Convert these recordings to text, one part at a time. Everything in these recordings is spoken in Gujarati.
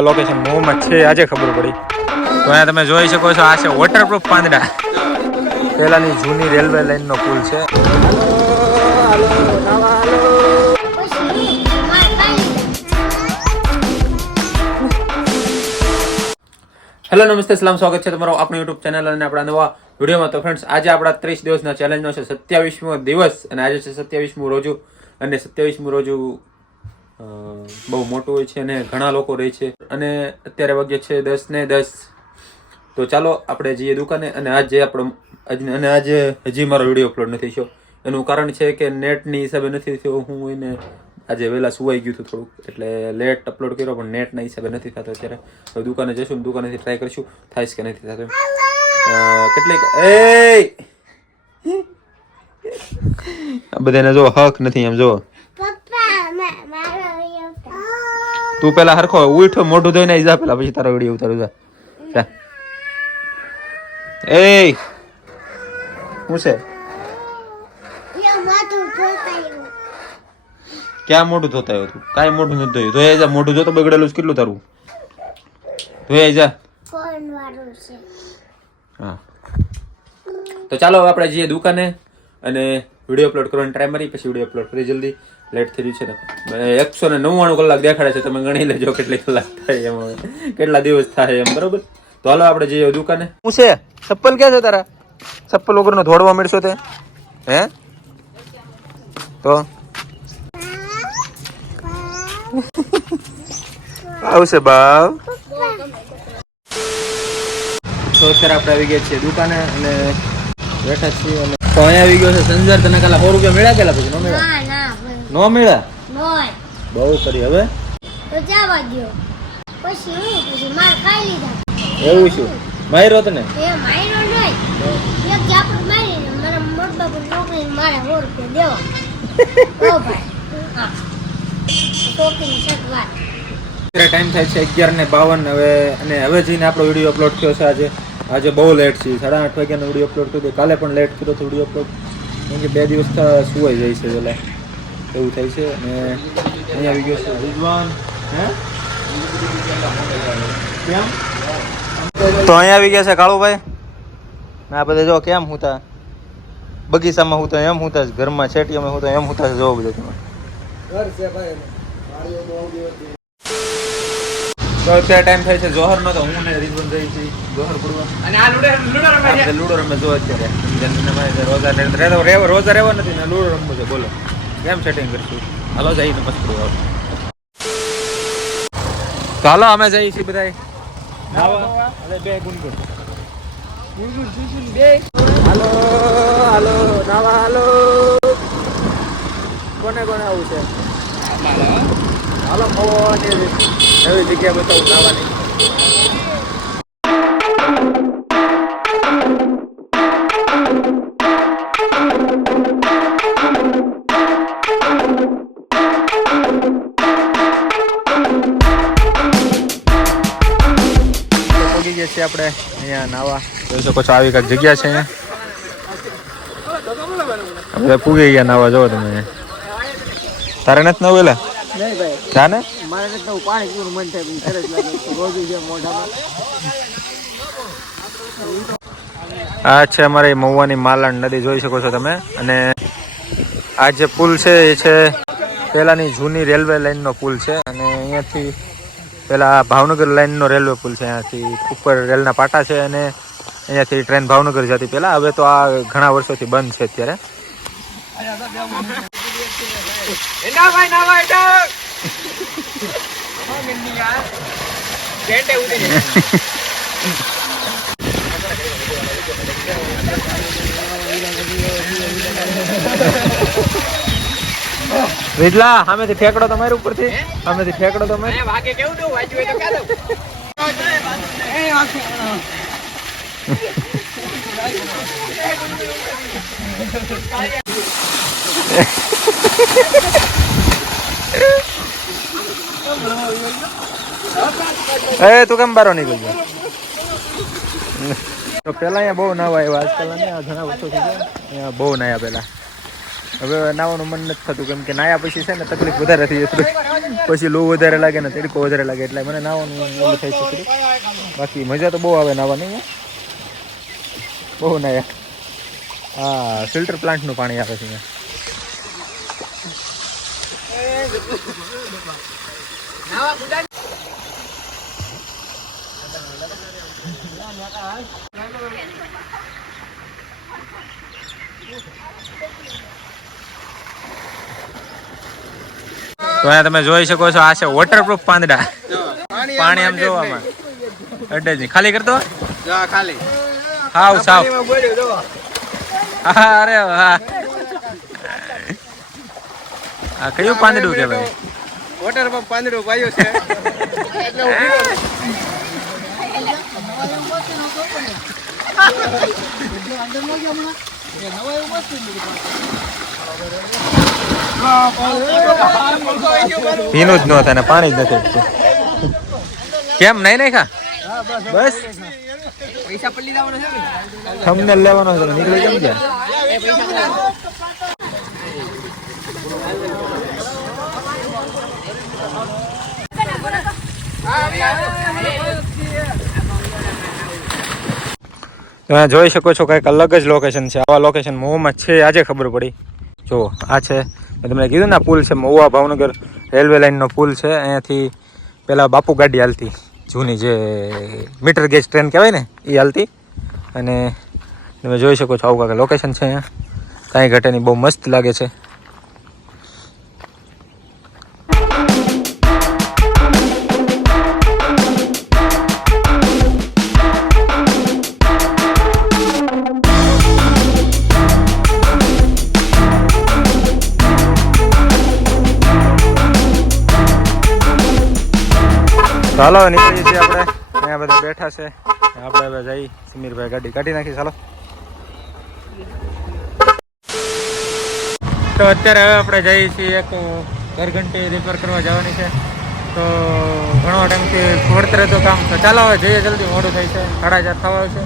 લોકેશન મોહમ્મદ છે આજે ખબર પડી. તો અહીંયા તમે જોઈ શકો છો આ છે વોટરપ્રૂફ પાંદડા. પેલાની જૂની રેલવે લાઈનનો પુલ છે. હેલો નમસ્તે સલામ, સ્વાગત છે તમારો આપણી યુટ્યુબ ચેનલ અને આપણા નવા વિડીયોમાં. તો ફ્રેન્ડ્સ આજે આપણા 30 દિવસના ચેલેન્જનો છે 27મો દિવસ અને આજે છે 27મું રોજુ. અને 27મું રોજુ બહુ મોટું હોય છે અને ઘણા લોકો રહે છે અને અત્યારે વાગ્યે છે 10:10. તો ચાલો આપણે જઈએ દુકાને. અને આજે હજી મારો વિડીયો અપલોડ નથી થયો. એનું કારણ છે કે નેટની હિસાબે નથી થયો. હું એને આજે વહેલા સુવાઈ ગયું હતું થોડુંક, એટલે લેટ અપલોડ કર્યો, પણ નેટના હિસાબે નથી થતો અત્યારે. હવે દુકાને જઈશું ને દુકાનેથી ટ્રાય કરીશું થાય કે નથી થતું. કેટલીક બધાને જો હક નથી એમ જો. તું પેલા હરખો ઉઠ, મોઢું ધોઈને જા પેલા, પછી તારો વિડીયો ઉતારું. જા એ શું છે? ક્યાં મોઢું ધોતા આવ્યો તું? કાંઈ મોઢું નથી ધોયું. ધોઈ જા, મોઢું જોતો બગડેલું છે કેટલું તારું. ધોઈ જા. હા તો ચાલો આપણે જઈએ દુકાને અને વિડીયો અપલોડ કરવાની ટ્રાય મારી, પછી વિડીયો અપલોડ કરી જલ્દી. લેટ થઈ રહ્યું છે ને 199 કલાક દેખાડે છે, તમે ગણી લેજો કેટલી કલાક થાય એમ, હવે કેટલા દિવસ થાય એમ, બરોબર. તો હાલો આપણે જઈએ દુકાને. શું છે? ચપ્પલ ક્યાં છે તારા? ચપ્પલ વગરનો દોડવા મળશો તે? હે તો આવશે બાવ. તો અત્યારે આપણે આવી ગયા છીએ દુકાને અને બેઠા છીએ. અને તો અહીંયા આવી ગયો છે સંજર. તને કાલા 100 રૂપિયા મળ્યા? કેલા પછી નો મળ્યા? બહુ કરી હવે એવું શું માર્યો તને? ટાઈમ થાય છે 11:52 હવે. અને હવે જઈને આપણો વિડીયો અપલોડ થયો છે. આજે બહુ લેટ છે, 8:30 વાગ્યાનો વિડીયો અપલોડ કર્યો. કાલે પણ લેટ કર્યો હતો વિડીયો અપલોડ, કેમ કે 2 દિવસ સુવાઈ જાય છે પેલા એવું થાય છે. અને અહીંયા આવી ગયો છે રિઝવાન. કેમ તો અહીંયા આવી ગયા છે કાળુભાઈ. આ બધા જો કેમ હુંતા, બગીચામાં હુંતા એમ હુંતા, ઘરમાં છેટીયામાં હુંતા એમ હુંતા. જોવો બધું તમે. તો અત્યારે ટાઈમ થાય છે જોહરનો. તો હું ને રિઝવાન જઈ છીએ જોહર પડવા. અને આ લૂડો રમે જો અત્યારે રોજા રહેવા નથી ને લૂડો રમવું છે. બોલો કેમ સેટિંગ કરશું? હાલો જઈને પછી તો હાલો અમે જઈએ છીએ બધા નાવા. બે ગુનગુન બે. હાલો હાલો નાવા હાલો. કોને આવું છે? હાલો નવી જગ્યા બતાવું નાવાની. પહોંચી ગયા છીએ આપણે અહીંયા નાવા. જોઈ શકો છો આવી કાંઈક જગ્યા છે અહીંયા. આપણે પૂગી ગયા નાવા. જોવો તમે. તારે નથી નવું એલા? નહીં ભાઈ. જાને મારે નથી નવું. પાણી પીવાનું મન થાય, સરસ લાગે રોજ છે મોઢામાં. આ છે અમારી મહુવાની માલણ નદી, જોઈ શકો છો તમે. અને આ જે પુલ છે એ છે પહેલાની જૂની રેલવે લાઈનનો પુલ છે. અને અહીંયાથી પેલા ભાવનગર લાઈનનો રેલવે પુલ છે. અહીંયાથી ઉપર રેલના પાટા છે અને અહીંયાથી ટ્રેન ભાવનગર જતી પહેલા. હવે તો આ ઘણા વર્ષોથી બંધ છે અત્યારે. વિજલા સામેથી ફેંકડો તમારી ઉપરથી, સામેથી ફેંકડો તમે. વાગે કેવું દઉં? વાજ્યું હોય તો ક્યાં દઉં? તું કેમ બારો નીકળજો? તો પેલા અહીંયા બહુ નાવા આવ્યા, આજકાલ ઘણા વર્ષો થઈ ગયા. અહીંયા બહુ નાયા પેલા. હવે નાવાનું મન નથી થતું કેમ કે નાયા પછી છે ને તકલીફ વધારે થઈ જતી, પછી લૂ વધારે લાગે ને તડકો વધારે લાગે એટલે મને નાવાનું ઓલું થાય છે થોડું. બાકી મજા તો બહુ આવે નાવાની, બહુ નાયા. હા, ફિલ્ટર પ્લાન્ટનું પાણી આવે છે અહીંયા. તો અહીંયા તમે જોઈ શકો છો આ છે વોટરપ્રૂફ પાંદડા. પાણી આમ જોવામાં અડે જ નહીં. ખાલી કરતો ખાલી હાવ સાવ. અરે વાહ, આ કયું પાંદડું કહેવાય? વોટરપ્રૂફ પાંદડું પાયું છે. ભીનું જ ન થાય ને પાણી જ નથી. કેમ નહીં નહીં ખા બસ પૈસા પલ્લી જવાનો છે ને, થંબનેલ લેવાનો છે નીકળી કેમ ગયા? તમે જોઈ શકો છો કંઈક અલગ જ લોકેશન છે. આવા લોકેશન મહુવામાં છે આજે ખબર પડી. જો આ છે મેં તમને કીધું ને, પુલ છે મહુવા ભાવનગર રેલવે લાઇનનો પુલ છે. અહીંયાથી પેલા બાપુ ગાડી હાલતી જૂની, જે મીટર ગેજ ટ્રેન કહેવાય ને એ હાલતી. અને તમે જોઈ શકો છો આવું કાંઈક લોકેશન છે અહીંયા. કાંઈ ઘટે નહીં, બહુ મસ્ત લાગે છે. ચાલો નીકળીએ છીએ આપણે. અહીંયા બધા બેઠા છે, આપણે હવે જઈ. સમીરભાઈ ગાડી કાઢી નાખી. ચાલો તો અત્યારે હવે આપણે જઈએ છીએ એક ઘરઘંટી રિપેર કરવા જવાની છે. તો ઘણો ટાઈમથી પડતરે તો કામ, તો ચાલો હવે જઈએ જલ્દી, મોડું થાય છે, 4:30 થવા આવે છે.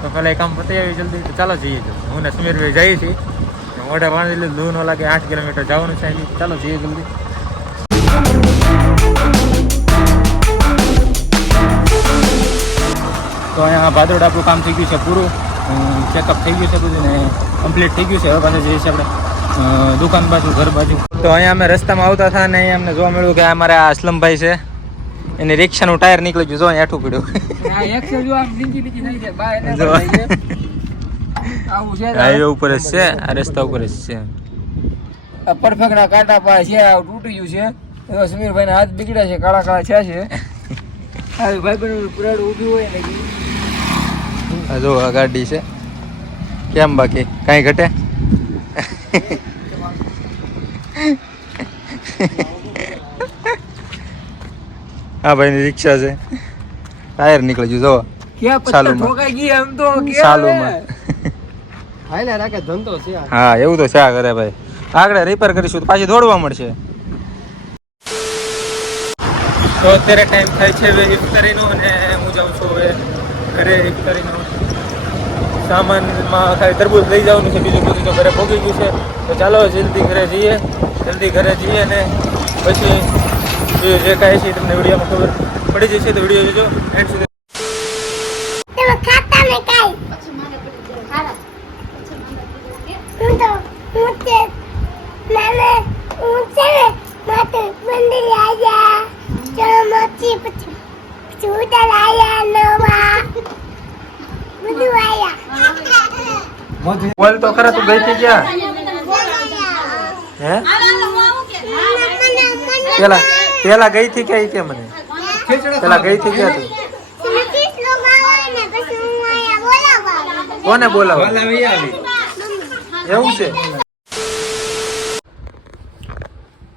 તો પહેલાં એ કામ પતી આવી જલ્દી. તો ચાલો જઈએ જલ્દી. હું ને સમીરભાઈ જઈએ છીએ. મોઢે પાણી લીધું, લૂ ન લાગે. 8 કિલોમીટર જવાનું છે અહીંથી. ચાલો જઈએ જલ્દી. તો અહીંયા ભાદોડ આપણું કામ થઈ ગયું છે પૂરું, ચેકઅપ થઈ ગયું છે બધું ને કમ્પ્લીટ થઈ ગયું છે. હવે પાછું જઈએ છીએ આપણે દુકાન બાજુ, ઘર બાજુ. તો અહીંયા અમે રસ્તામાં આવતા હતા ને અહીંયા અમને જોવા મળ્યું કે અમારા અસલમભાઈ છે, એની રિક્ષાનું ટાયર નીકળી ગયું. જો અહીંયા હેઠું પડ્યું. હાઈવે ઉપર જ છે, આ રસ્તા ઉપર જ છે. પરફેક્ટ ના કાંટા પાસે છે, તૂટી ગયું છે. એમાં સમીરભાઈ ના હાથ બીગડ્યા છે, કાળા કાળા છે. ભાઈ બહેન પુરાડ ઊભી હોય ને. જો આ ગાડી છે. કેમ બાકી કાંઈ ઘટે? હા ભાઈ ની રિક્ષા છે, ટાયર નીકળી ગયું. જો હા એવું તો શા કરે ભાઈ. આગળ રિપેર કરીશું તો પાછી દોડવા મળશે. તો અત્યારે ટાઈમ થાય છે હવે ઇફતારીનો, અને હું જાઉં છું હવે ઘરે. ઇફતારીનો સામાનમાં ખાલી તરબૂચ લઈ જવાનું છે, બીજું બધું તો ઘરે પહોંચી ગયું છે. તો ચાલો જલ્દી ઘરે જઈએ અને પછી જે કાંઈ છે તમને વિડીયોમાં ખબર પડી જશે. તો વિડીયો જોજો એન્ડ સુધી. બોલ તો ખરા, તું ગઈ હતી ક્યાં? હે પેલા ગઈ હતી કે મને પેલા ગઈ હતી ક્યાં તું? કોને બોલાવ? એવું છે.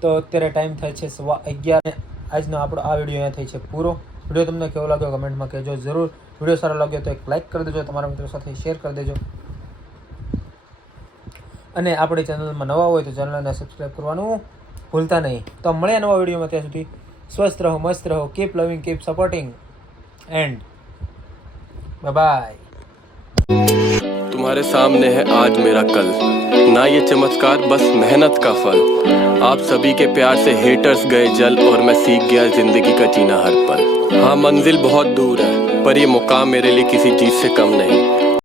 તો અત્યારે ટાઈમ થાય છે 11:15. આજનો આપણો આ વિડીયો અહીંયા થાય છે પૂરો. વિડીયો તમને કેવો લાગ્યો કમેન્ટમાં કહેજો જરૂર. વિડીયો સારો લાગ્યો તો એક લાઇક કરી દેજો, તમારા મિત્રો સાથે શેર કરી દેજો, અને આપણી ચેનલમાં નવા હોય તો ચેનલને સબસ્ક્રાઈબ કરવાનું ભૂલતા નહીં. તો મળ્યા નવા વિડીયોમાં, ત્યાં સુધી સ્વસ્થ રહો, મસ્ત રહો, કીપ લવિંગ, keep supporting and bye bye. तुम्हारे सामने है आज मेरा कल, ना ये चमत्कार बस मेहनत का फल। आप सभी के प्यार से हेटर्स गए जल और मैं सीख गया जिंदगी का जीना हर पल। हाँ मंजिल बहुत दूर है पर ये मुकाम मेरे लिए किसी चीज से कम नहीं।